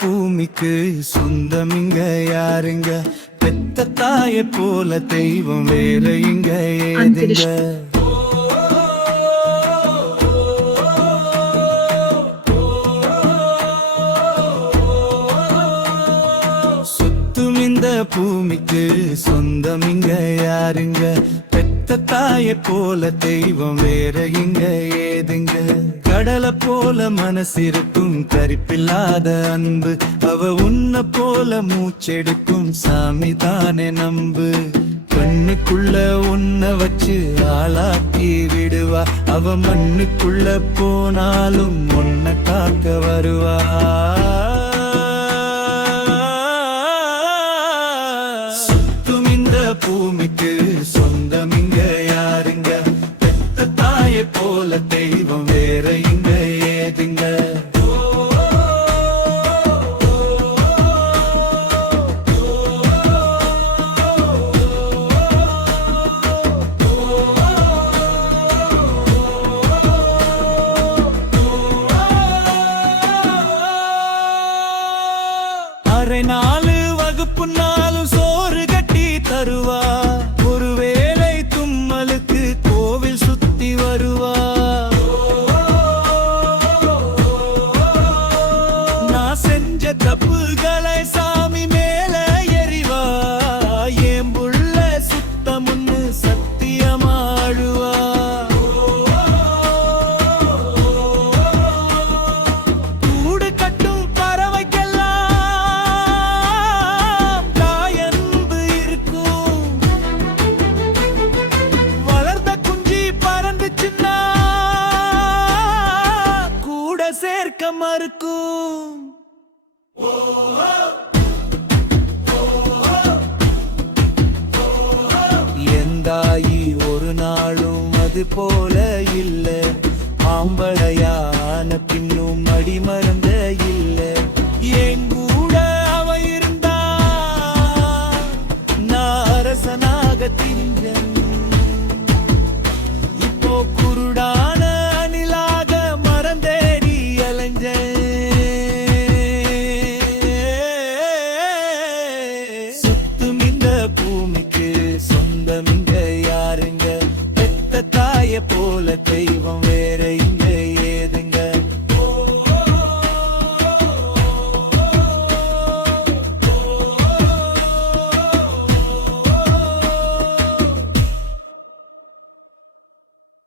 பூமிக்கு சொந்தம் இங்க யாருங்க? பெத்த தாயை போல தெய்வம் வேற இங்க ஏதுங்க? சுத்தும் இந்த பூமிக்கு சொந்தம் இங்க யாருங்க? பெத்த தாயை போல தெய்வம் வேற இங்க ஏதுங்க? கடலை போல மனசிருக்கும் கரிப்பில்லாத அன்பு, அவ உன்ன போல மூச்செடுக்கும் சாமி தானே நம்பு. கண்ணுக்குள்ள உன்ன வச்சு ஆளாக்கி விடுவா, அவ மண்ணுக்குள்ள போனாலும் உன்ன காக்க வருவா. சுத்தும் இந்த பூமிக்கு சொந்தம் இங்க யாருங்க? பெத்த தாயை போல தெய்வம் வேற இங்க ஏதுங்க? அரை நாலு வகுப்பு நாளும் சோறு கட்டி தருவா, ஒருவேளை தும்மலுக்கு கோவில் சுத்தி வருவா. நான் செஞ்ச தப்புகளை சாமி மேல எறிவா, என் புள்ள சுத்தமுன்னு சத்தியமாழுவா. கூடு கட்டும் பறவைக்கெல்லாம் தாயன்பு இருக்கும், வளர்ந்த குஞ்சி பறந்துச்சுன்னா கூட சேர்க்க மறுக்கும். எந்தாயி ஒரு நாளும் அது போல இல்ல, ஆம்பளையான பின்னும் அடிமறந்த